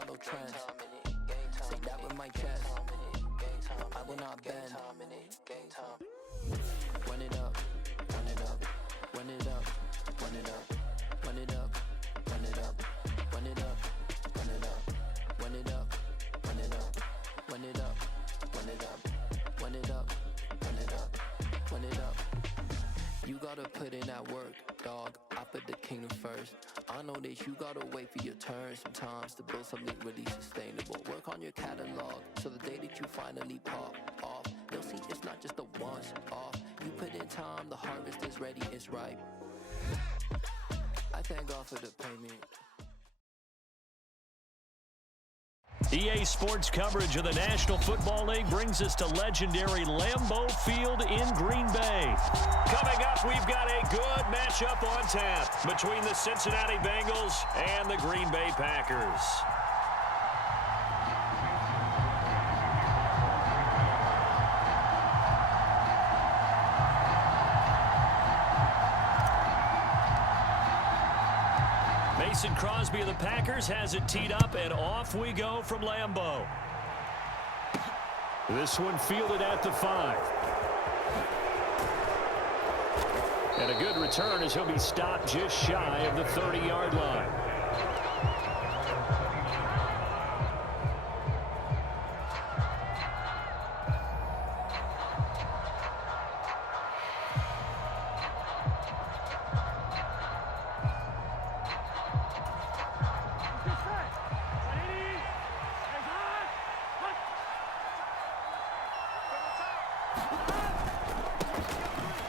follow trends. Say that with my chest. I will not bend. Run it up, run it up, run it up, run it up, run it up, run it up, run it up, run it up, run it up, run it up, run it up, run it up, run it up, run it up, run it up. You gotta put in that work, dog. I put the kingdom first. I know that you gotta wait for your turn sometimes to build something really sustainable. Work on your catalog, so the day that you finally pop off, you'll see it's not just a once off. You put in time, the harvest is ready, it's ripe. I thank God for the payment. EA Sports coverage of the National Football League brings us to legendary Lambeau Field in Green Bay. Coming up, we've got a good matchup on tap between the Cincinnati Bengals and the Green Bay Packers. Mason Crosby of the Packers has it teed up, and off we go from Lambeau. This one fielded at the 5. And a good return as he'll be stopped just shy of the 30-yard line.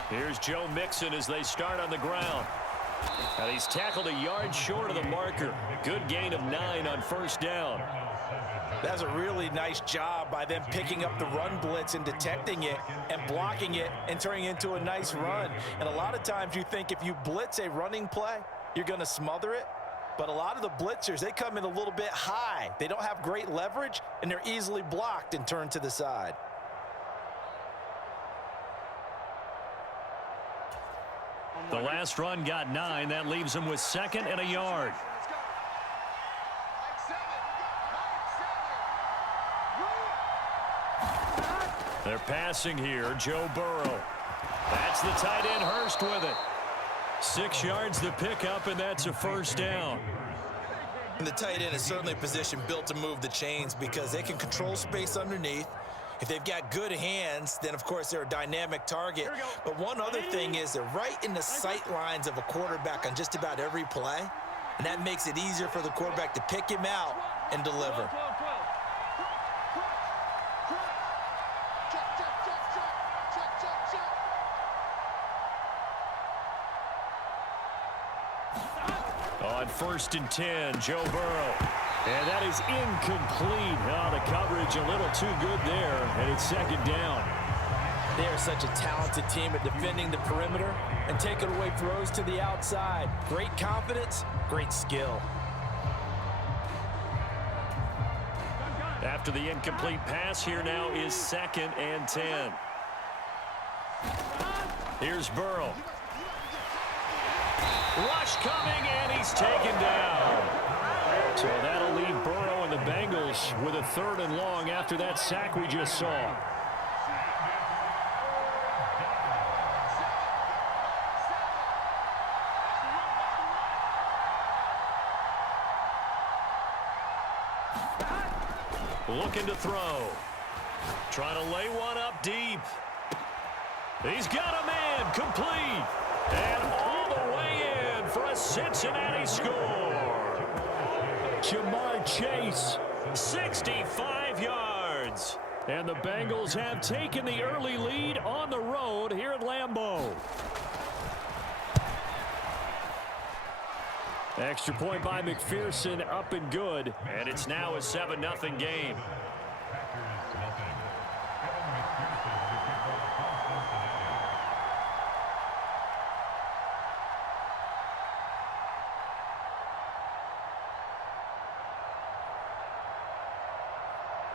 Here's Joe Mixon as they start on the ground. And he's tackled a yard short of the marker. Good gain of 9 on first down. That's a really nice job by them picking up the run blitz and detecting it and blocking it and turning it into a nice run. And a lot of times you think if you blitz a running play, you're going to smother it. But a lot of the blitzers, they come in a little bit high. They don't have great leverage, and they're easily blocked and turned to the side. The last run got 9. That leaves him with 2nd and a yard. They're passing here. Joe Burrow. That's the tight end Hurst with it. 6 yards the pickup, and that's a first down. And the tight end is certainly a position built to move the chains because they can control space underneath. If they've got good hands, then, of course, they're a dynamic target. But one other thing is they're right in the sight lines of a quarterback on just about every play, and that makes it easier for the quarterback to pick him out and deliver. On 1st and 10, Joe Burrow. And that is incomplete. Oh, the coverage a little too good there, and it's 2nd down. They are such a talented team at defending the perimeter and taking away throws to the outside. Great confidence, great skill. After the incomplete pass, here now is 2nd and 10. Here's Burrow. Rush coming, and he's taken down. So that'll leave Burrow and the Bengals with a 3rd and long after that sack we just saw. Looking to throw. Trying to lay one up deep. He's got a man complete. And all the way in for a Cincinnati score. Jamar Chase, 65 yards. And the Bengals have taken the early lead on the road here at Lambeau. Extra point by McPherson, up and good. And it's now a 7-0 game.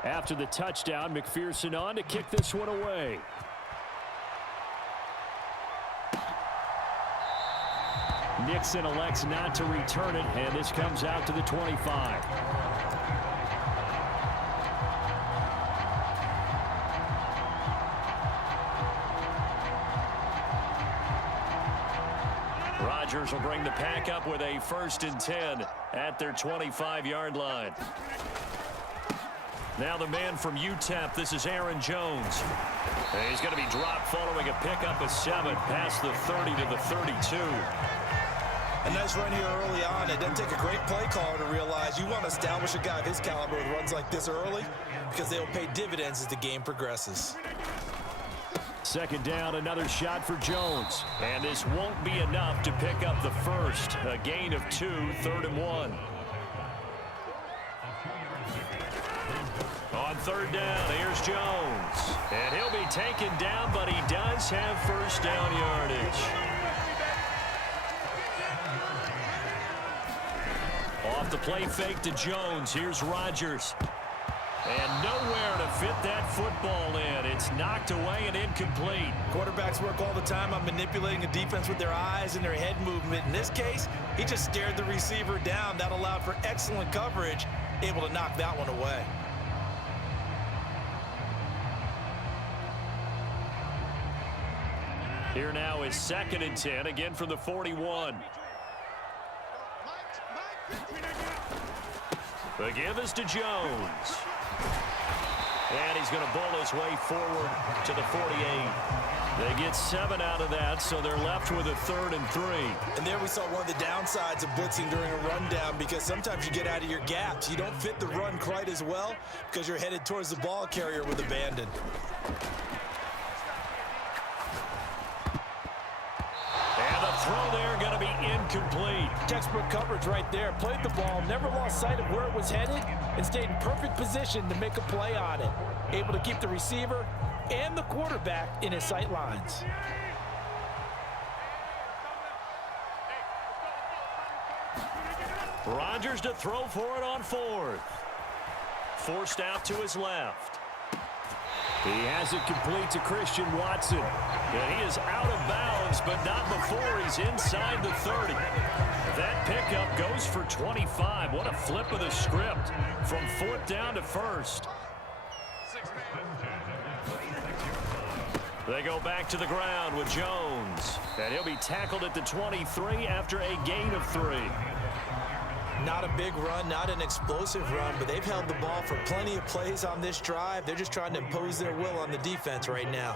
After the touchdown, McPherson on to kick this one away. Nixon elects not to return it, and this comes out to the 25. Rodgers will bring the pack up with a 1st and 10 at their 25-yard line. Now the man from UTEP, this is Aaron Jones. And he's going to be dropped following a pickup of 7 past the 30 to the 32. A nice run here early on. It doesn't take a great play caller to realize you want to establish a guy of his caliber with runs like this early because they will pay dividends as the game progresses. 2nd down, another shot for Jones. And this won't be enough to pick up the first. A gain of 2, 3rd and 1. On 3rd down, here's Jones. And he'll be taken down, but he does have 1st down yardage. Off the play fake to Jones. Here's Rodgers. And nowhere to fit that football in. It's knocked away and incomplete. Quarterbacks work all the time on manipulating a defense with their eyes and their head movement. In this case, he just stared the receiver down. That allowed for excellent coverage, able to knock that one away. Here now is 2nd and 10, again from the 41. The give is to Jones. And he's going to bowl his way forward to the 48. They get 7 out of that, so they're left with a 3rd and 3. And there we saw one of the downsides of blitzing during a rundown, because sometimes you get out of your gaps. You don't fit the run quite as well because you're headed towards the ball carrier with abandon. And the throw there going to be incomplete. Textbook coverage right there. Played the ball, never lost sight of where it was headed, and stayed in perfect position to make a play on it. Able to keep the receiver and the quarterback in his sight lines. Rodgers to throw for it on 4th. Forced out to his left. He has it complete to Christian Watson. And he is out of bounds, but not before he's inside the 30. That pickup goes for 25. What a flip of the script from 4th down to 1st. They go back to the ground with Jones. And he'll be tackled at the 23 after a gain of 3. Not a big run, not an explosive run, but they've held the ball for plenty of plays on this drive. They're just trying to impose their will on the defense right now.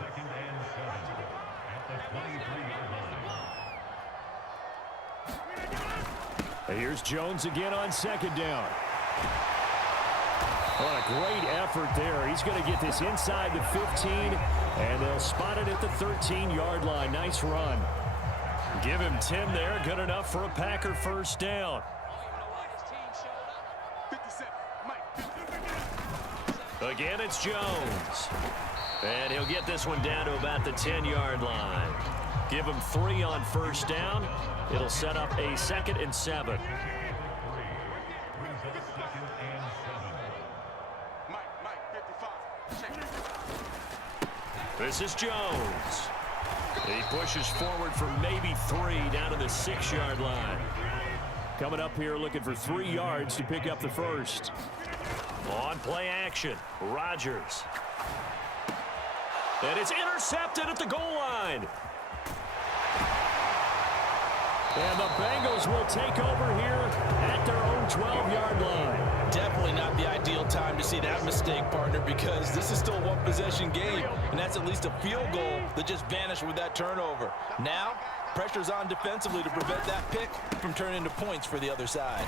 And here's Jones again on 2nd down. What a great effort there. He's going to get this inside the 15, and they'll spot it at the 13-yard line. Nice run. Give him 10 there. Good enough for a Packer 1st down. Again, it's Jones. And he'll get this one down to about the 10-yard line. Give him 3 on 1st down. It'll set up a 2nd and 7. This is Jones. He pushes forward for maybe 3 down to the 6-yard line. Coming up here looking for 3 yards to pick up the 1st. On play action, Rodgers. And it's intercepted at the goal line. And the Bengals will take over here at their own 12-yard line. Definitely not the ideal time to see that mistake, partner, because this is still a one-possession game, and that's at least a field goal that just vanished with that turnover. Now, pressure's on defensively to prevent that pick from turning into points for the other side.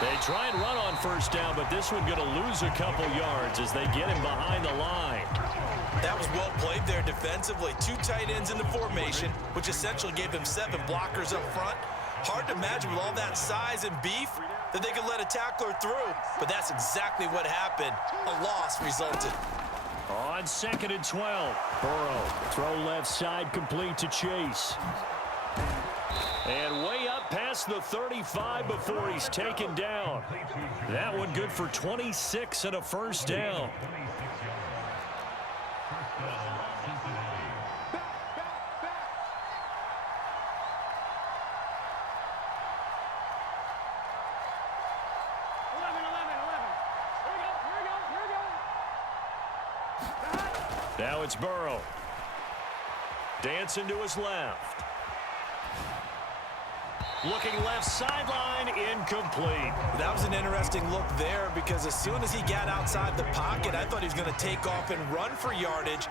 They try and run on 1st down, but this one going to lose a couple yards as they get him behind the line. That was well played there defensively. 2 tight ends in the formation, which essentially gave them 7 blockers up front. Hard to imagine with all that size and beef that they could let a tackler through, but that's exactly what happened. A loss resulted. On 2nd and 12, Burrow, throw left side complete to Chase. And way up past the 35 before he's taken down. That one good for 26 and a 1st down. Now it's Burrow. Dancing to his left. Looking left sideline, incomplete. That was an interesting look there because as soon as he got outside the pocket, I thought he was going to take off and run for yardage.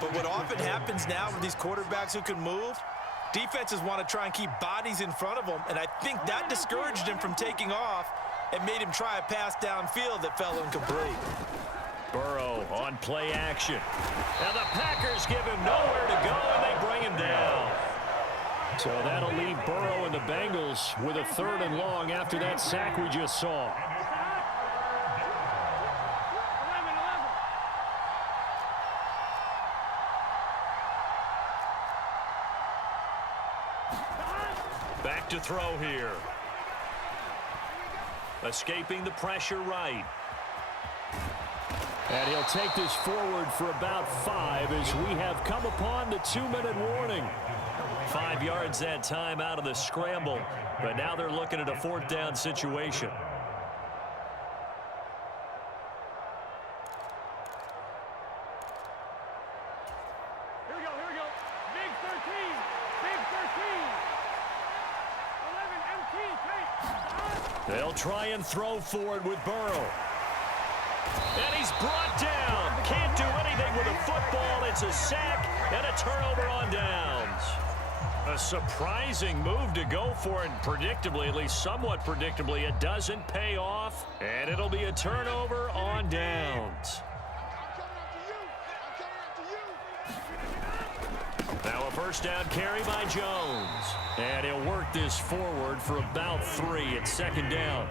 But what often happens now with these quarterbacks who can move, defenses want to try and keep bodies in front of them, and I think that discouraged him from taking off and made him try a pass downfield that fell incomplete. Burrow on play action. Now the Packers give him nowhere to go, and they bring him down. So that'll leave Burrow and the Bengals with a 3rd and long after that sack we just saw. Back to throw here. Escaping the pressure right. And he'll take this forward for about 5 as we have come upon the 2-minute warning. 5 yards that time out of the scramble, but now they're looking at a 4th down situation. Here we go. Big 13. Big 13. 11 MT, They'll try and throw for it with Burrow. And he's brought down. Can't do anything with a football. It's a sack and a turnover on downs. A surprising move to go for it. Predictably, at least somewhat predictably, it doesn't pay off. And it'll be a turnover on downs. Now a 1st down carry by Jones. And he'll work this forward for about 3 at 2nd down.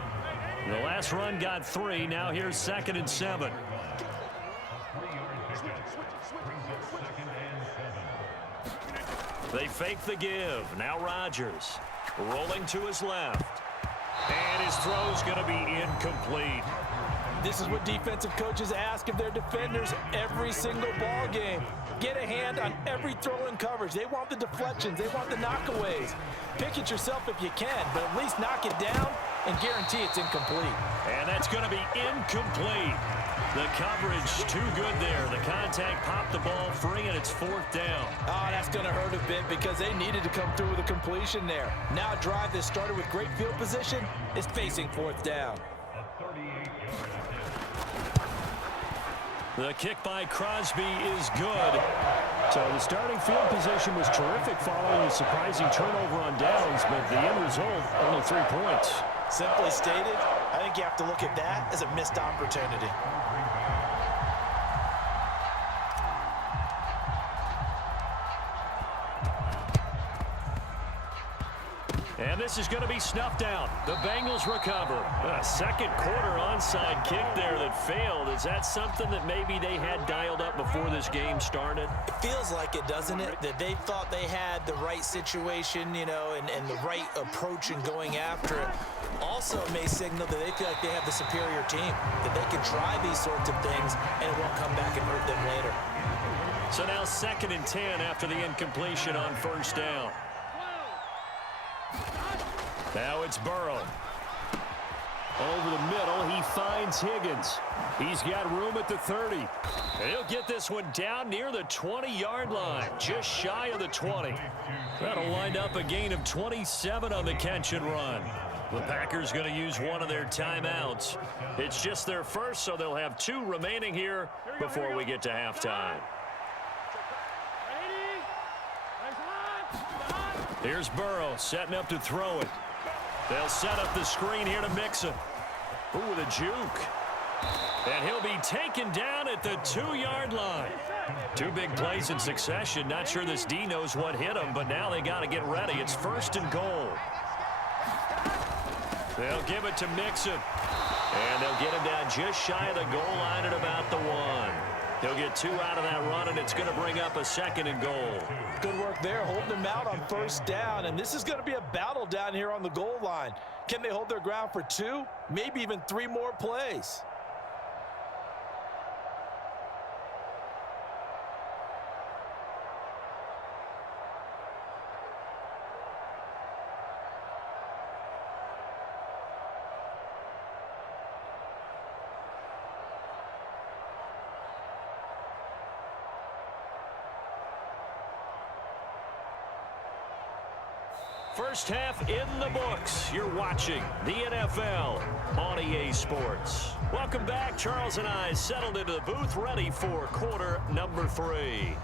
The last run got 3. Now here's 2nd and 7. They fake the give. Now Rodgers rolling to his left. And his throw's going to be incomplete. This is what defensive coaches ask of their defenders every single ball game. Get a hand on every throw in coverage. They want the deflections. They want the knockaways. Pick it yourself if you can, but at least knock it down and guarantee it's incomplete. And that's going to be incomplete. The coverage too good there. The contact popped the ball free, and it's 4th down. Oh, that's going to hurt a bit because they needed to come through with a completion there. Now a drive that started with great field position is facing 4th down. The kick by Crosby is good. So the starting field position was terrific following a surprising turnover on downs, but the end result, only 3 points. Simply stated, I think you have to look at that as a missed opportunity. And this is going to be snuffed out. The Bengals recover. A 2nd quarter onside kick there that failed. Is that something that maybe they had dialed up before this game started? It feels like it, doesn't it? That they thought they had the right situation, you know, and the right approach in going after it. Also may signal that they feel like they have the superior team, that they can try these sorts of things and it won't come back and hurt them later. So now 2nd and 10 after the incompletion on 1st down. Now it's Burrow. Over the middle, he finds Higgins. He's got room at the 30. And he'll get this one down near the 20-yard line, just shy of the 20. That'll wind up a gain of 27 on the catch and run. The Packers going to use one of their timeouts. It's just their first, so they'll have 2 remaining here before we get to halftime. Here's Burrow setting up to throw it. They'll set up the screen here to Mixon. Ooh, with a juke. And he'll be taken down at the 2-yard line. 2 big plays in succession. Not sure this D knows what hit him, but now they got to get ready. It's 1st and goal. They'll give it to Mixon. And they'll get him down just shy of the goal line at about the 1. He'll get 2 out of that run, and it's going to bring up a 2nd and goal. Good work there, holding them out on 1st down, and this is going to be a battle down here on the goal line. Can they hold their ground for 2, maybe even 3 more plays? First half in the books. You're watching the NFL on EA Sports. Welcome back. Charles and I settled into the booth, ready for quarter number 3.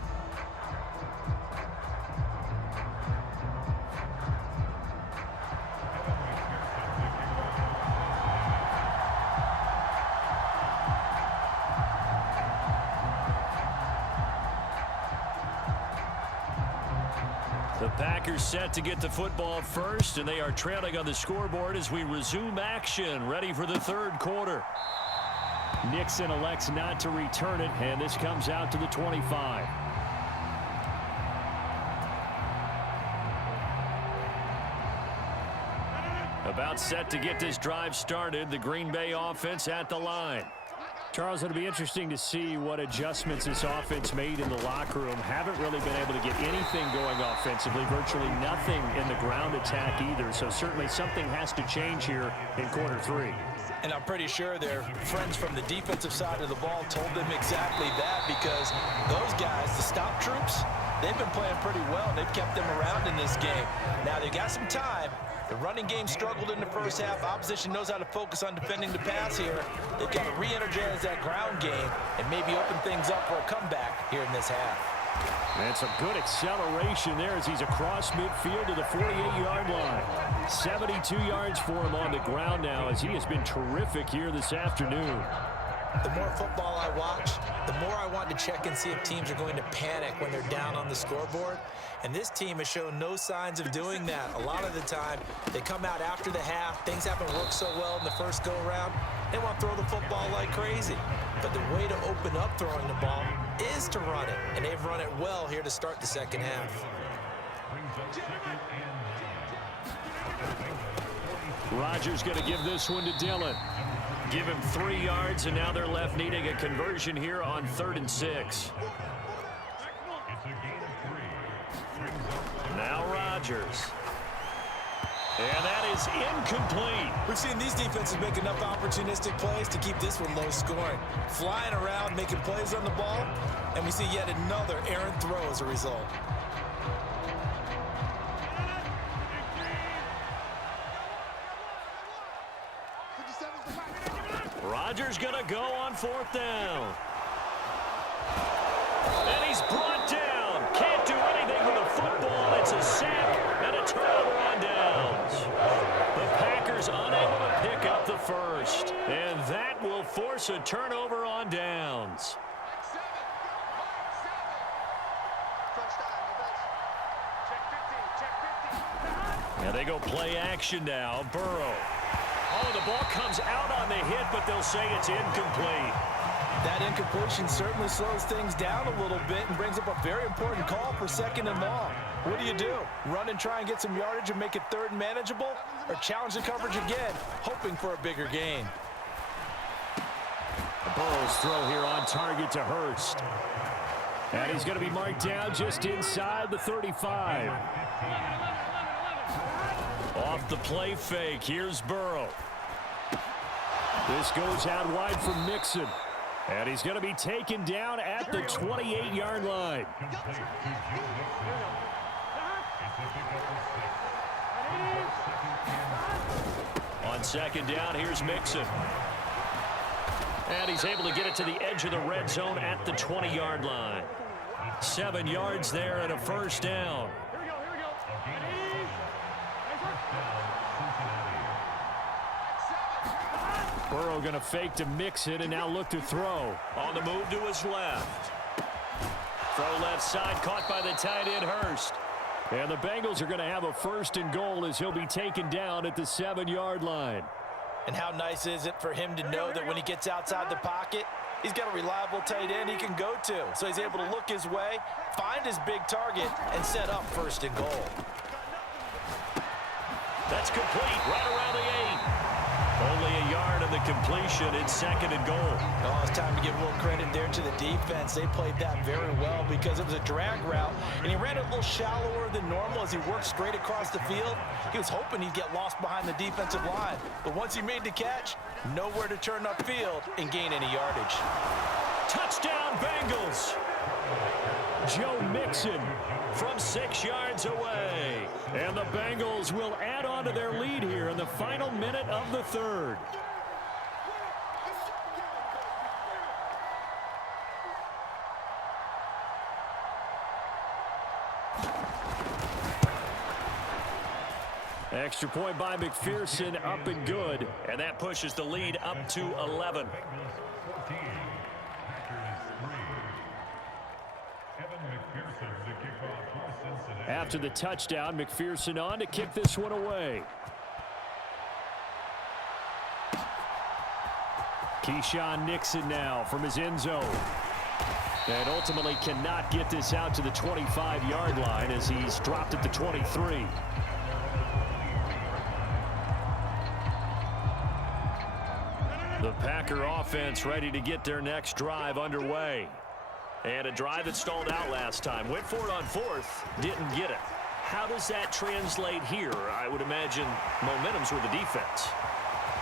The Packers set to get the football first, and they are trailing on the scoreboard as we resume action, ready for the third quarter. Nixon elects not to return it, and this comes out to the 25. About set to get this drive started, the Green Bay offense at the line. Charles, it'll be interesting to see what adjustments this offense made in the locker room. Haven't really been able to get anything going offensively, virtually nothing in the ground attack either. So certainly something has to change here in quarter 3. And I'm pretty sure their friends from the defensive side of the ball told them exactly that, because those guys, the stop troops, they've been playing pretty well, and they've kept them around in this game. Now, they've got some time. The running game struggled in the first half. Opposition knows how to focus on defending the pass here. They've got to re-energize that ground game and maybe open things up for a comeback here in this half. And some good acceleration there as he's across midfield to the 48-yard line. 72 yards for him on the ground now, as he has been terrific here this afternoon. The more football I watch, the more I want to check and see if teams are going to panic when they're down on the scoreboard. And this team has shown no signs of doing that. A lot of the time, they come out after the half. Things haven't worked so well in the first go-around. They want to throw the football like crazy. But the way to open up throwing the ball is to run it. And they've run it well here to start the second half. Rodgers going to give this one to Dillon. Give him 3 yards, and now they're left needing a conversion here on 3rd and 6. Now Rodgers. And that is incomplete. We've seen these defenses make enough opportunistic plays to keep this one low scoring. Flying around, making plays on the ball, and we see yet another errant throw as a result. Rodgers going to go on 4th down. And he's brought down. Can't do anything with a football. It's a sack and a turnover on downs. The Packers unable to pick up the first. And that will force a turnover on downs. And they go play action now. Burrow. Oh, the ball comes out on the hit, but they'll say it's incomplete. That incompletion certainly slows things down a little bit and brings up a very important call for 2nd and long. What do? Run and try and get some yardage and make it 3rd and manageable? Or challenge the coverage again, hoping for a bigger gain? Burrow's throw here on target to Hurst. And he's going to be marked down just inside the 35. Off the play fake, here's Burrow. This goes out wide for Mixon. And he's going to be taken down at the 28-yard line. On 2nd down, here's Mixon. And he's able to get it to the edge of the red zone at the 20-yard line. 7 yards there and a 1st down. Burrow going to fake to Mixon and now look to throw. On the move to his left. Throw left side, caught by the tight end Hurst. And the Bengals are going to have a 1st and goal as he'll be taken down at the 7-yard line. And how nice is it for him to know that when he gets outside the pocket, he's got a reliable tight end he can go to. So he's able to look his way, find his big target, and set up 1st and goal. That's complete right around the 8. Only a yard on the completion. It's 2nd and goal. Oh, it's time to give a little credit there to the defense. They played that very well because it was a drag route, and he ran it a little shallower than normal as he worked straight across the field. He was hoping he'd get lost behind the defensive line, but once he made the catch, nowhere to turn upfield and gain any yardage. Touchdown, Bengals! Joe Mixon from 6 yards away. And the Bengals will add on to their lead here in the final minute of the third. Extra point by McPherson, up and good. And that pushes the lead up to 11. After the touchdown, McPherson on to kick this one away. Keyshawn Nixon now from his end zone. And ultimately cannot get this out to the 25-yard line as he's dropped at the 23. The Packer offense ready to get their next drive underway. And a drive that stalled out last time. Went for it on fourth, didn't get it. How does that translate here? I would imagine momentum's with the defense.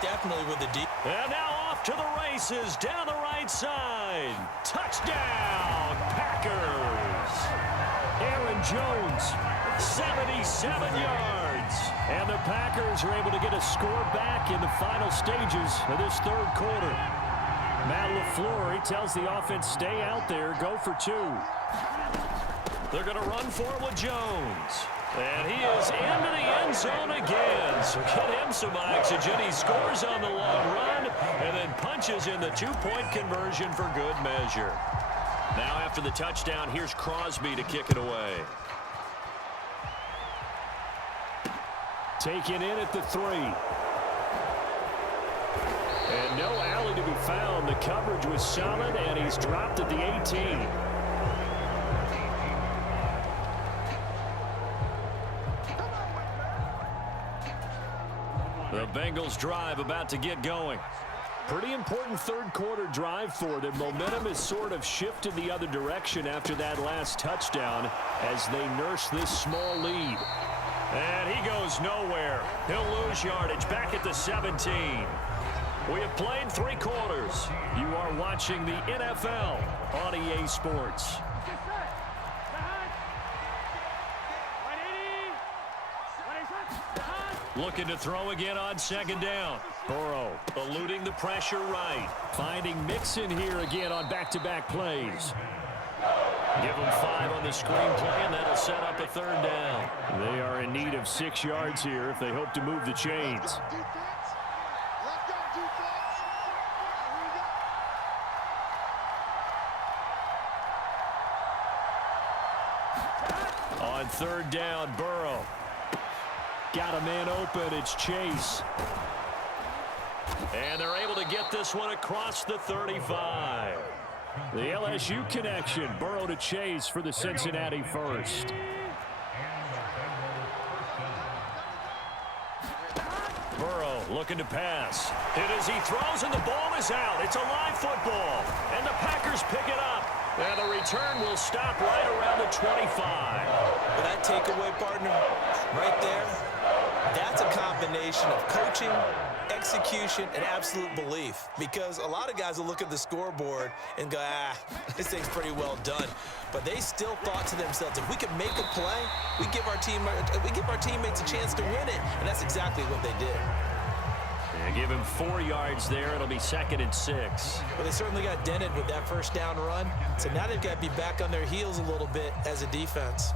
Definitely with the defense. And now off to the races down the right side. Touchdown, Packers. Aaron Jones, 77 yards. And the Packers are able to get a score back in the final stages of this third quarter. Matt LaFleur, he tells the offense, stay out there, go for 2. They're going to run for it with Jones. And he is into the end zone again. So get him some oxygen. He scores on the long run and then punches in the 2-point conversion for good measure. Now after the touchdown, here's Crosby to kick it away. Taken in at the 3. And no alley to be found. The coverage was solid, and he's dropped at the 18. The Bengals drive about to get going. Pretty important third quarter drive for them. Momentum has sort of shifted the other direction after that last touchdown as they nurse this small lead. And he goes nowhere. He'll lose yardage back at the 17. We have played 3 quarters. You are watching the NFL on EA Sports. Looking to throw again on second down. Burrow eluding the pressure right. Finding Mixon here again on back-to-back plays. Give them 5 on the screenplay, and that'll set up a third down. They are in need of 6 yards here if they hope to move the chains. On third down, Burrow. Got a man open. It's Chase. And they're able to get this one across the 35. The LSU connection. Burrow to Chase for the Cincinnati first. Burrow looking to pass. Hit as he throws, and the ball is out. It's a live football. And the Packers pick it up. And the return will stop right around the 25. Well, that takeaway, partner, right there, that's a combination of coaching, execution, and absolute belief. Because a lot of guys will look at the scoreboard and go, this thing's pretty well done. But they still thought to themselves, if we could make a play, we give our teammates a chance to win it. And that's exactly what they did. And give him 4 yards there. It'll be 2nd and 6. Well, they certainly got dented with that first down run. So now they've got to be back on their heels a little bit as a defense.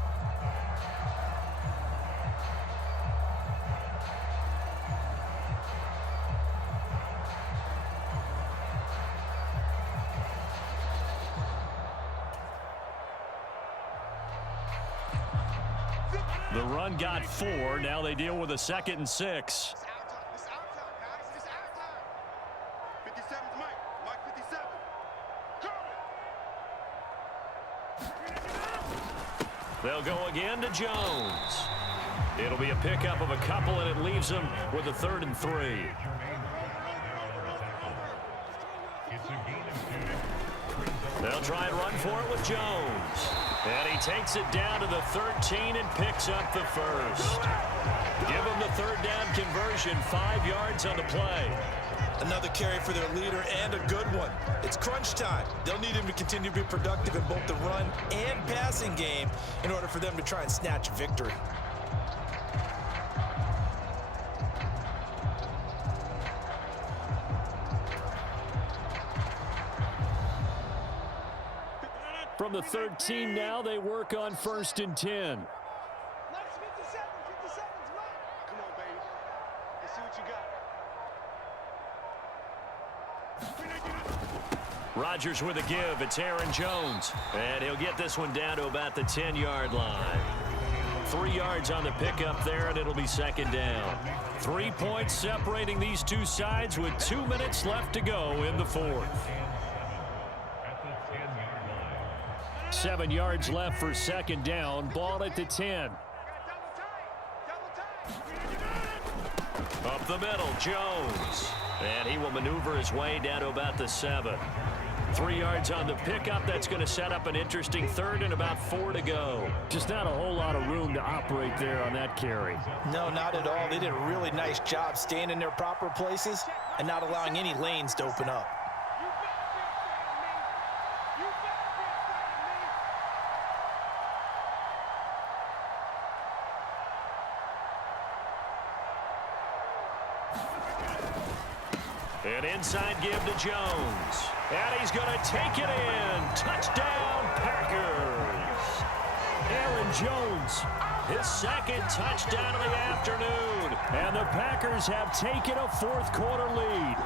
The run got 4. Now they deal with a 2nd and 6. They'll go again to Jones. It'll be a pickup of a couple, and it leaves them with a 3rd and 3. They'll try and run for it with Jones. And he takes it down to the 13 and picks up the first. Give him the 3rd down conversion. completion, 5 yards on the play. Another carry for their leader and a good one. It's crunch time. They'll need him to continue to be productive in both the run and passing game in order for them to try and snatch a victory. From the 13 now, they work on 1st and 10. Come on, baby. Let's see what you got. Rodgers with a give. It's Aaron Jones. And he'll get this one down to about the 10-yard line. 3 yards on the pickup there, and it'll be 2nd down. 3 points separating these two sides with 2 minutes left to go in the 4th. 7 yards left for 2nd down. Ball at the 10. Up the middle, Jones. And he will maneuver his way down to about the 7. 3 yards on the pickup. That's going to set up an interesting 3rd and about 4 to go. Just not a whole lot of room to operate there on that carry. No, not at all. They did a really nice job staying in their proper places and not allowing any lanes to open up. An inside give to Jones. And he's going to take it in. Touchdown, Packers. Aaron Jones, his 2nd touchdown of the afternoon. And the Packers have taken a 4th quarter lead.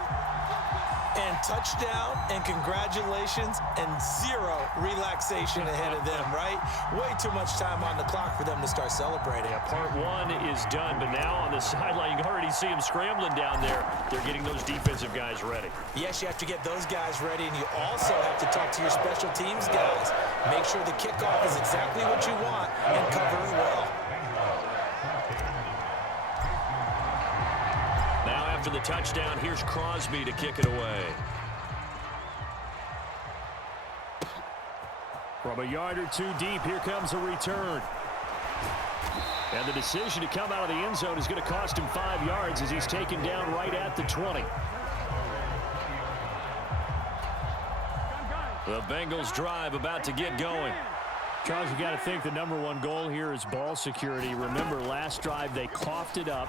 And touchdown and congratulations and 0 relaxation ahead of them, right? Way too much time on the clock for them to start celebrating. Yeah, part 1 is done, but now on the sideline, you can already see them scrambling down there. They're getting those defensive guys ready. Yes, you have to get those guys ready, and you also have to talk to your special teams guys. Make sure the kickoff is exactly what you want and cover it well. After the touchdown, here's Crosby to kick it away. From a yard or 2 deep, here comes a return. And the decision to come out of the end zone is going to cost him 5 yards as he's taken down right at the 20. The Bengals drive about to get going. Charles, you got to think the #1 goal here is ball security. Remember, last drive they coughed it up.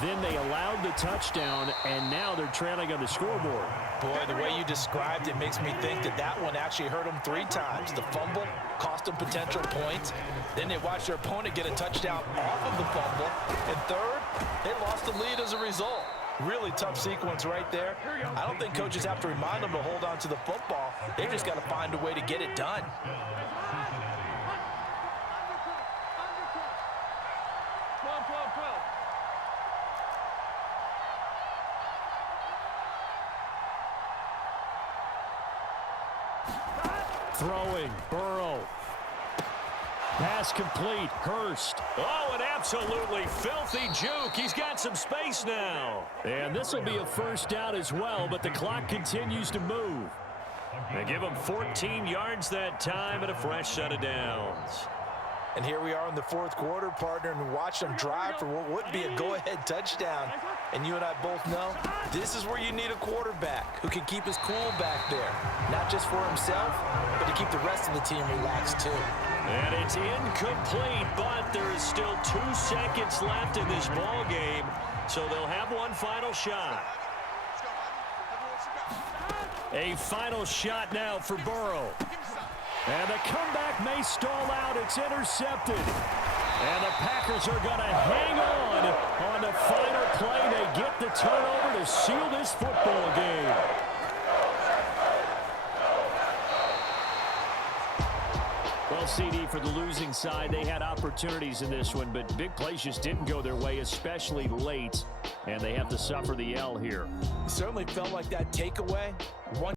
Then they allowed the touchdown, and now they're trailing on the scoreboard. Boy, the way you described it makes me think that one actually hurt them 3 times. The fumble cost them potential points. Then they watched their opponent get a touchdown off of the fumble. And 3rd, they lost the lead as a result. Really tough sequence right there. I don't think coaches have to remind them to hold on to the football. They just got to find a way to get it done. Throwing, Burrow. Pass complete, Hurst. Oh, an absolutely filthy juke. He's got some space now. And this will be a 1st down as well, but the clock continues to move. They give him 14 yards that time and a fresh set of downs. And here we are in the 4th quarter, partner, and watch them drive for what would be a go-ahead touchdown. And you and I both know this is where you need a quarterback who can keep his cool back there. Not just for himself, but to keep the rest of the team relaxed too. And it's incomplete, but there is still 2 seconds left in this ball game, so they'll have one final shot. A final shot now for Burrow. And the comeback may stall out. It's intercepted. And the Packers are going to hang on the final play. They get the turnover to seal this football game. Well, CD, for the losing side, they had opportunities in this one, but big plays just didn't go their way, especially late. And they have to suffer the L here. It certainly felt like that takeaway. One